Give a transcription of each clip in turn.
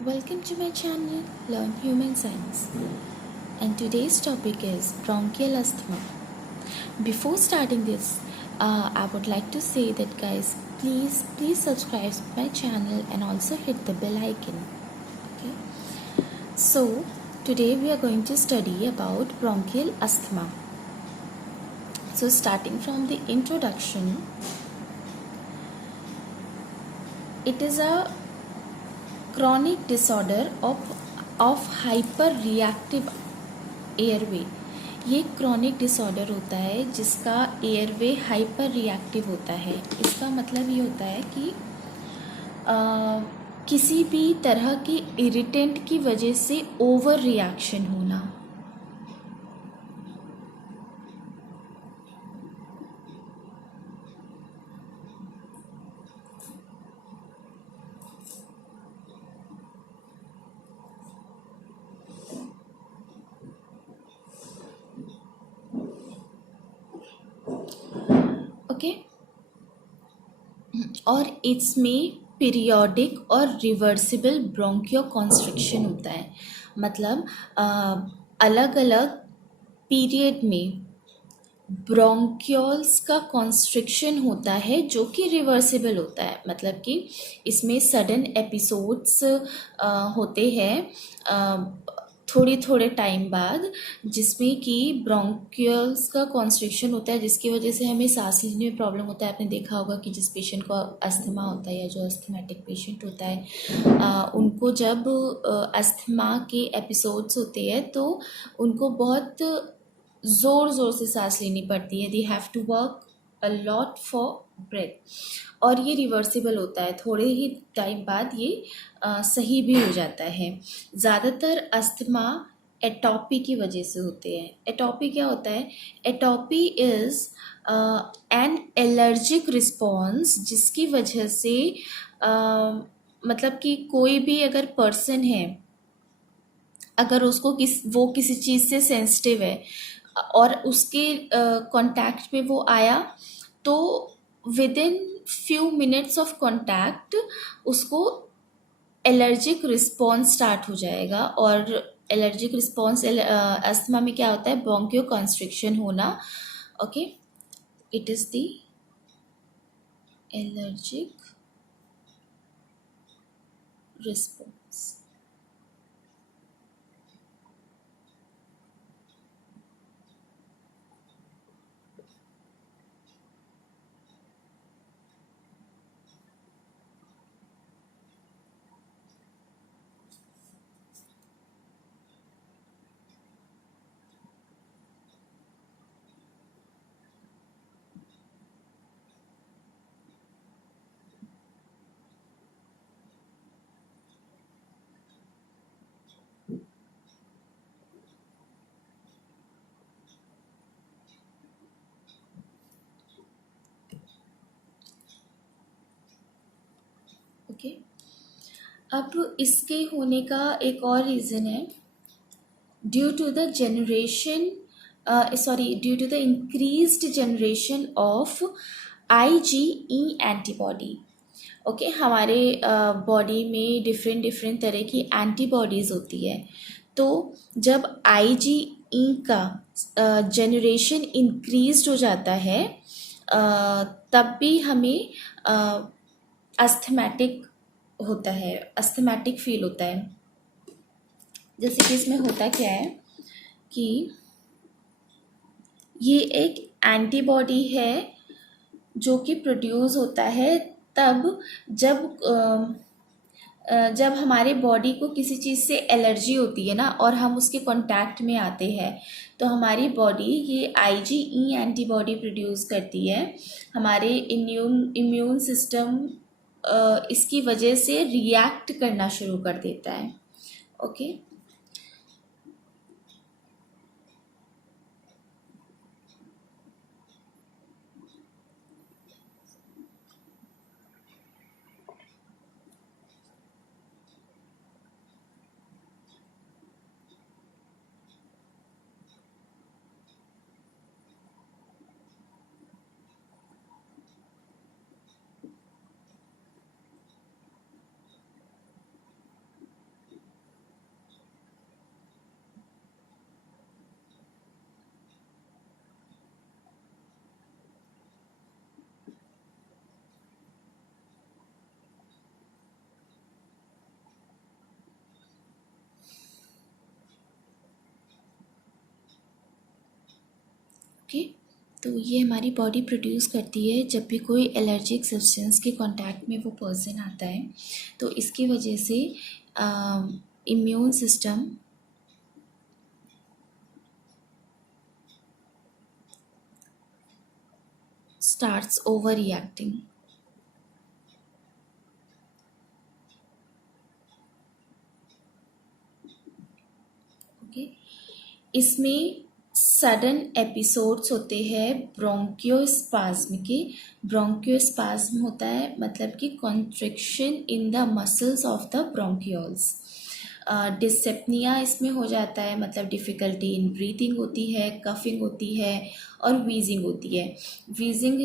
Welcome to my channel Learn Human Science, and today's topic is bronchial asthma. Before starting this, I would like to say that guys, please subscribe to my channel and also hit the bell icon. Okay. So today we are going to study about bronchial asthma. So starting from the introduction, it is a chronic disorder of hyperreactive airway. ये chronic disorder होता है जिसका airway hyper reactive होता है। इसका मतलब ये होता है कि किसी भी तरह की इरिटेंट की वजह से ओवर रिएक्शन होना। ओके। और इसमें पीरियोडिक और रिवर्सिबल ब्रोंकियो कॉन्स्ट्रिक्शन होता है। मतलब अलग अलग पीरियड में ब्रोंक्योल्स का कॉन्स्ट्रिक्शन होता है जो कि रिवर्सिबल होता है। मतलब कि इसमें सडन एपिसोड्स होते हैं थोड़े थोड़े टाइम बाद, जिसमें कि ब्रोंक्योल्स का कॉन्स्ट्रिक्शन होता है जिसकी वजह से हमें सांस लेने में प्रॉब्लम होता है। आपने देखा होगा कि जिस पेशेंट को अस्थमा होता है या जो अस्थमेटिक पेशेंट होता है उनको जब अस्थमा के एपिसोड्स होते हैं तो उनको बहुत ज़ोर ज़ोर से सांस लेनी पड़ती है। They have to work a lot for breath. और ये रिवर्सिबल होता है, थोड़े ही टाइम बाद ये सही भी हो जाता है। ज़्यादातर अस्थमा एटोपी की वजह से होते हैं। एटोपी क्या होता है? एटोपी इज़ एन एलर्जिक रिस्पॉन्स जिसकी वजह से मतलब कि कोई भी अगर पर्सन है, अगर उसको वो किसी चीज़ से सेंसिटिव है और उसके कांटेक्ट में वो आया तो with in few minutes of contact उसको एलर्जिक रिस्पॉन्स स्टार्ट हो जाएगा। और एलर्जिक रिस्पॉन्स अस्थमा में क्या होता है? ब्रोंकियो कंस्ट्रिक्शन होना। Okay, it is the allergic response. Okay, अब इसके होने का एक और रीज़न है, due to the due to the increased generation of IgE antibody। Okay, हमारे बॉडी में डिफरेंट डिफरेंट तरह की एंटीबॉडीज़ होती है। तो जब IgE का जनरेशन इंक्रीज हो जाता है तब भी हमें अस्थमैटिक होता है, अस्थमैटिक फील होता है। जैसे कि इसमें होता क्या है कि ये एक एंटीबॉडी है जो कि प्रोड्यूस होता है तब जब जब हमारे बॉडी को किसी चीज़ से एलर्जी होती है ना और हम उसके कांटेक्ट में आते हैं तो हमारी बॉडी ये IgE एंटीबॉडी प्रोड्यूस करती है। हमारे इम्यून सिस्टम इसकी वजह से रिएक्ट करना शुरू कर देता है। ओके। ओके। तो ये हमारी बॉडी प्रोड्यूस करती है जब भी कोई एलर्जिक सब्सटेंस के कांटेक्ट में वो पर्सन आता है, तो इसकी वजह से immune system starts overreacting. Okay. इसमें सडन एपिसोड्स होते हैं ब्रोंकियोस्पाज्म के। ब्रोंकियोस्पाज्म होता है मतलब कि contraction in the muscles of the bronchioles. Dyspnoea इसमें हो जाता है, मतलब डिफ़िकल्टी इन ब्रीथिंग होती है, कफिंग होती है और वीजिंग होती है। वीजिंग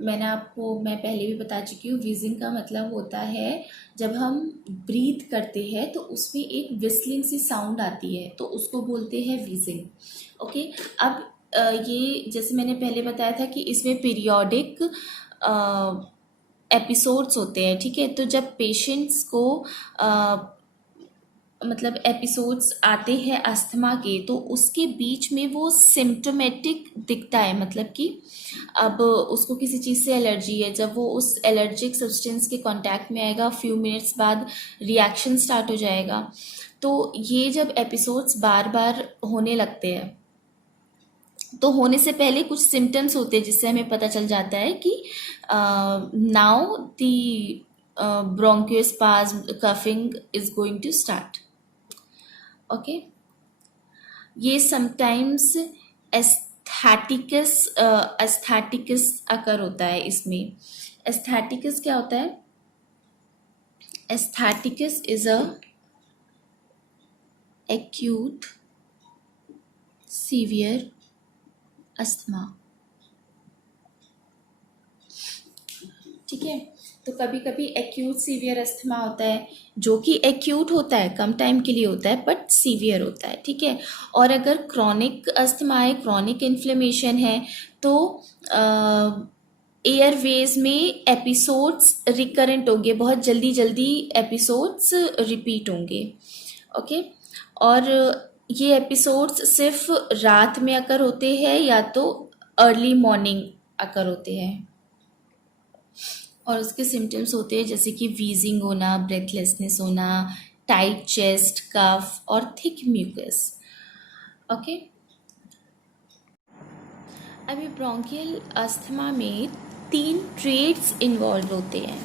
मैं पहले भी बता चुकी हूँ, वीजिंग का मतलब होता है जब हम ब्रीथ करते हैं तो उसमें एक विस्लिंग सी साउंड आती है, तो उसको बोलते हैं वीजिंग। ओके। अब ये जैसे मैंने पहले बताया था कि इसमें पीरियोडिक एपिसोड्स होते हैं, ठीक है। तो जब पेशेंट्स को मतलब एपिसोड्स आते हैं अस्थमा के, तो उसके बीच में वो सिम्टोमेटिक दिखता है, मतलब कि अब उसको किसी चीज़ से एलर्जी है, जब वो उस एलर्जिक सब्सटेंस के कांटेक्ट में आएगा, फ्यू मिनट्स बाद रिएक्शन स्टार्ट हो जाएगा। तो ये जब एपिसोड्स बार बार होने लगते हैं, तो होने से पहले कुछ सिम्टम्स होते हैं जिससे हमें पता चल जाता है कि now the bronchospasm coughing is going to start. Okay. ये समटाइम्स एस्थेटिकस अकर होता है इसमें। एस्थेटिकस क्या होता है? Asthmaticus is a acute severe asthma, ठीक है। तो कभी कभी एक्यूट सीवियर अस्थमा होता है, जो कि एक्यूट होता है, कम टाइम के लिए होता है, बट सीवियर होता है, ठीक है। और अगर क्रॉनिक अस्थमा है, क्रॉनिक इन्फ्लेमेशन है, तो एयरवेज में एपिसोड्स रिकरेंट होंगे, बहुत जल्दी जल्दी एपिसोड्स रिपीट होंगे। ओके। और ये एपिसोड्स सिर्फ रात में अकर होते हैं या तो अर्ली मॉर्निंग अकर होते हैं, और उसके सिम्टम्स होते हैं जैसे कि वीजिंग होना, ब्रेथलेसनेस होना, टाइट चेस्ट, कफ और थिक म्यूकस। ओके। अभी ब्रोंकियल अस्थमा में 3 ट्रेट्स इन्वॉल्व होते हैं।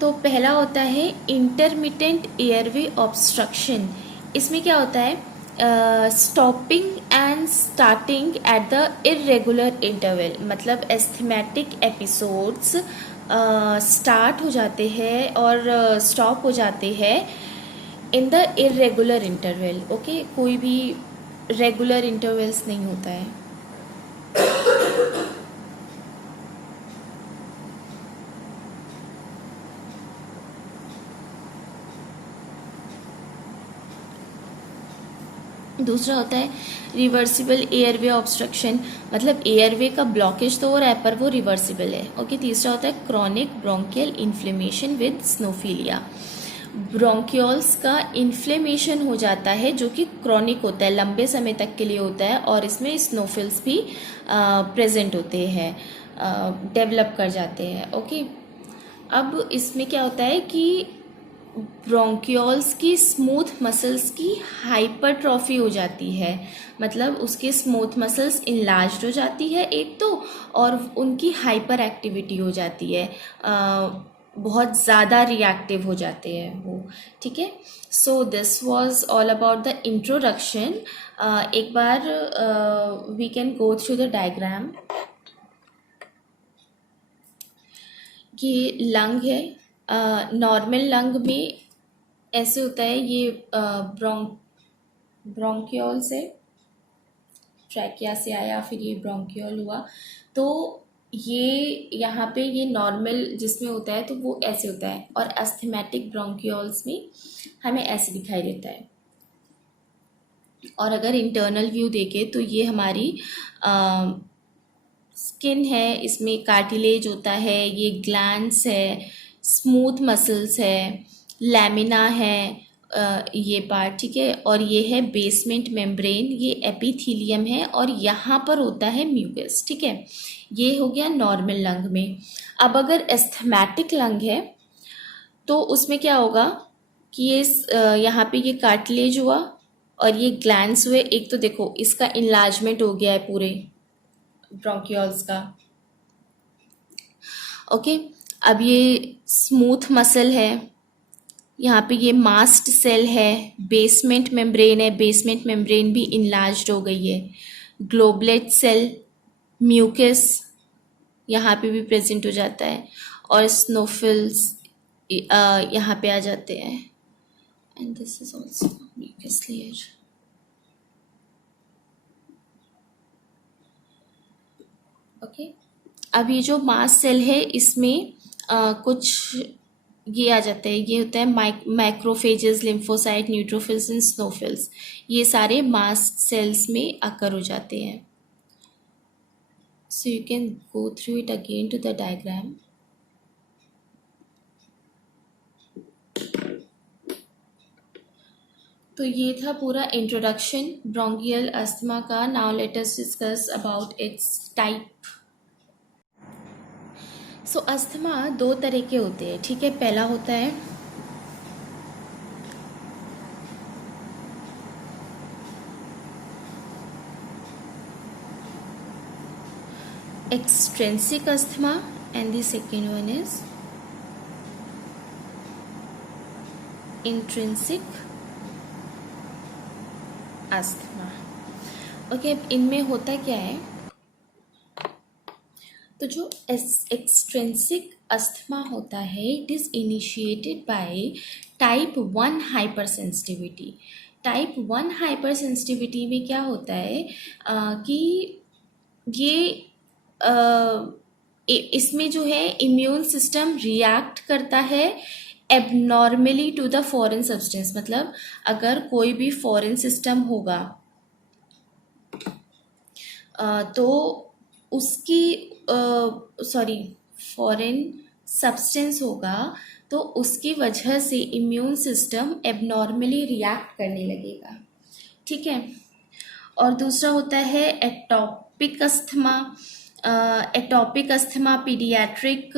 तो पहला होता है इंटरमिटेंट एयरवे ऑब्स्ट्रक्शन। इसमें क्या होता है? Stopping and starting at the irregular interval, मतलब एस्थमेटिक एपिसोड्स स्टार्ट हो जाते हैं और स्टॉप हो जाते हैं in the irregular interval. Okay. कोई भी रेगुलर इंटरवल्स नहीं होता है। दूसरा होता है रिवर्सिबल एयरवे ऑब्स्ट्रक्शन, मतलब एयरवे का ब्लॉकेज तो हो रहा है पर वो रिवर्सिबल है। ओके। तीसरा होता है chronic bronchial inflammation with eosinophilia. Bronchioles का इन्फ्लेमेशन हो जाता है जो कि क्रॉनिक होता है, लंबे समय तक के लिए होता है, और इसमें स्नोफिल्स भी प्रेजेंट होते हैं, डेवलप कर जाते हैं। ओके। अब इसमें क्या होता है कि ब्रोंकियोल्स की स्मूथ मसल्स की हाइपरट्रॉफी हो जाती है, मतलब उसके स्मूथ मसल्स इनलार्ज्ड हो जाती है एक तो, और उनकी हाइपर एक्टिविटी हो जाती है, बहुत ज़्यादा रिएक्टिव हो जाते हैं वो, ठीक है। So this was all about the introduction. एक बार we can go through the diagram. ये लंग है। नॉर्मल लंग में ऐसे होता है, ये ब्रोंकियोल से, ट्रैकिया से आया, फिर ये ब्रोंकियोल हुआ। तो ये यहाँ पे ये नॉर्मल जिसमें होता है तो वो ऐसे होता है, और एस्थमेटिक ब्रोंकियोल्स में हमें ऐसे दिखाई देता है। और अगर इंटरनल व्यू देखें तो ये हमारी स्किन है, इसमें कार्टिलेज होता है, ये ग्लैंड्स है, स्मूथ मसल्स है, लैमिना है, ये पार्ट, ठीक है। और ये है बेसमेंट मेम्ब्रेन, ये एपिथीलियम है, और यहाँ पर होता है म्यूकस, ठीक है। ये हो गया नॉर्मल लंग में। अब अगर एस्थमेटिक लंग है तो उसमें क्या होगा कि ये यहाँ पे ये कार्टिलेज हुआ और ये ग्लैंड्स हुए। एक तो देखो इसका इनलार्जमेंट हो गया है पूरे ब्रोंकियोल्स का, ओके। अब ये स्मूथ मसल है, यहाँ पे ये मास्ट सेल है, बेसमेंट मेम्ब्रेन है, बेसमेंट मेम्ब्रेन भी इनलार्ज्ड हो गई है, ग्लोबलेट सेल, म्यूकस यहाँ पे भी प्रेजेंट हो जाता है, और स्नोफिल्स यहाँ पे आ जाते हैं, and this is also mucus layer, okay. अब ये जो मास्ट सेल है इसमें कुछ ये आ जाते हैं, ये होता है मैक्रोफेजेस, लिम्फोसाइट, न्यूट्रोफिल्स एंड स्नोफिल्स, ये सारे मास्ट सेल्स में आकर हो जाते हैं। So you can go through it again to the diagram. तो ये था पूरा इंट्रोडक्शन ब्रोंकियल अस्थमा का। Now let us discuss about it's type. So asthma दो तरह के होते हैं, ठीक है। पहला होता है extrinsic asthma and the second one is intrinsic asthma, okay. अब इनमें होता क्या है, तो जो एक्सट्रिंसिक अस्थमा होता है it is initiated by type 1 hyper sensitivity. Type 1 hyper sensitivity में क्या होता है कि ये इसमें जो है इम्यून सिस्टम रिएक्ट करता है abnormally to the foreign substance. मतलब अगर कोई भी फॉरेन सिस्टम होगा तो उसकी फॉरेन सब्सटेंस होगा तो उसकी वजह से इम्यून सिस्टम एबनॉर्मली रिएक्ट करने लगेगा, ठीक है। और दूसरा होता है atopic asthma. Atopic asthma paediatric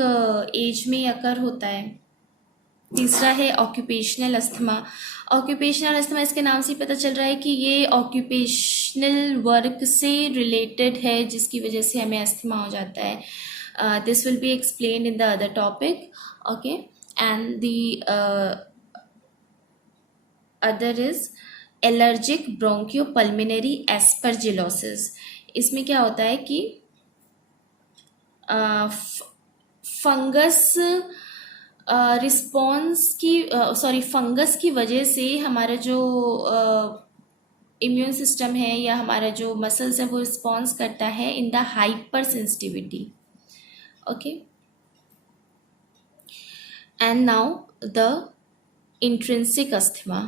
age में अकर होता है। तीसरा है ऑक्यूपेशनल अस्थमा। ऑक्यूपेशनल अस्थमा इसके नाम से पता चल रहा है कि ये ऑक्यूपेशनल वर्क से रिलेटेड है जिसकी वजह से हमें अस्थमा हो जाता है। This will be explained in the other topic, okay. And the other is allergic bronchopulmonary aspergillosis. इसमें क्या होता है कि फंगस फंगस की वजह से हमारा जो इम्यून सिस्टम है या हमारा जो मसल्स है वो रिस्पॉन्स करता है in the hyper sensitivity, okay. And now the intrinsic asthma,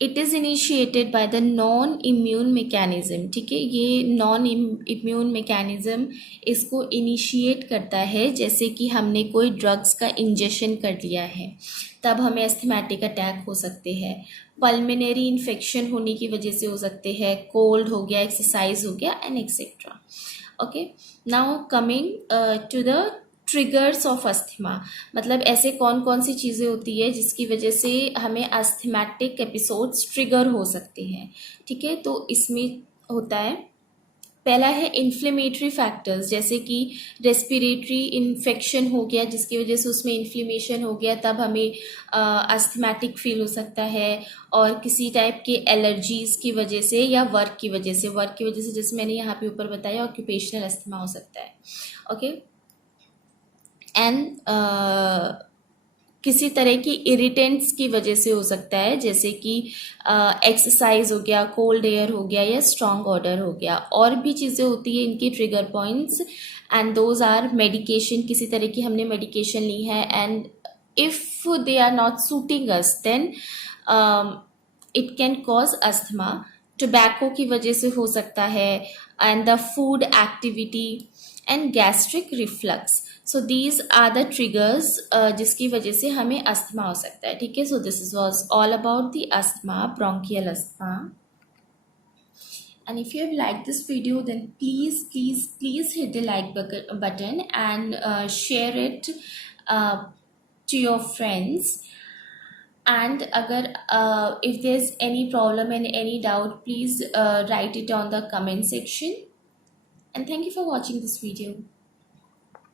it is initiated by the non immune mechanism, ठीक है। ये नॉन इम्यून मैकेनिज्म इसको इनिशिएट करता है, जैसे कि हमने कोई ड्रग्स का इंजेक्शन कर लिया है तब हमें एस्थमेटिक अटैक हो सकते हैं, पल्मिनरी इन्फेक्शन होने की वजह से हो सकते हैं, कोल्ड हो गया, एक्सरसाइज हो गया, and etcetera, okay. Now coming to the triggers of asthma, मतलब ऐसे कौन कौन सी चीज़ें होती है जिसकी वजह से हमें अस्थमेटिक एपिसोड्स ट्रिगर हो सकते हैं, ठीक है। तो इसमें होता है पहला है इन्फ्लेमेटरी फैक्टर्स, जैसे कि रेस्पिरेटरी इन्फेक्शन हो गया जिसकी वजह से उसमें इन्फ्लेमेशन हो गया तब हमें अस्थमेटिक फील हो सकता है, और किसी टाइप के एलर्जीज की वजह से या वर्क की वजह से जैसे मैंने यहाँ पे ऊपर बताया ऑक्यूपेशनल अस्थमा हो सकता है, ओके। एंड किसी तरह की इरिटेंट्स की वजह से हो सकता है, जैसे कि एक्सरसाइज हो गया, कोल्ड एयर हो गया, या स्ट्रॉन्ग ऑर्डर हो गया। और भी चीज़ें होती है इनकी trigger points, and those are medication, किसी तरह की हमने मेडिकेशन ली है and if they are not suiting us then it can cause asthma. Tobacco की वजह से हो सकता है, and the food activity and gastric reflux. So these are the triggers जिसकी वजह से हमें अस्थमा हो सकता है. ठीक है, so this is was all about the asthma, bronchial asthma. And if you have liked this video, then please hit the like button and share it uh, to your friends. And agar if there's any problem and any doubt, please write it on the comment section. And thank you for watching this video.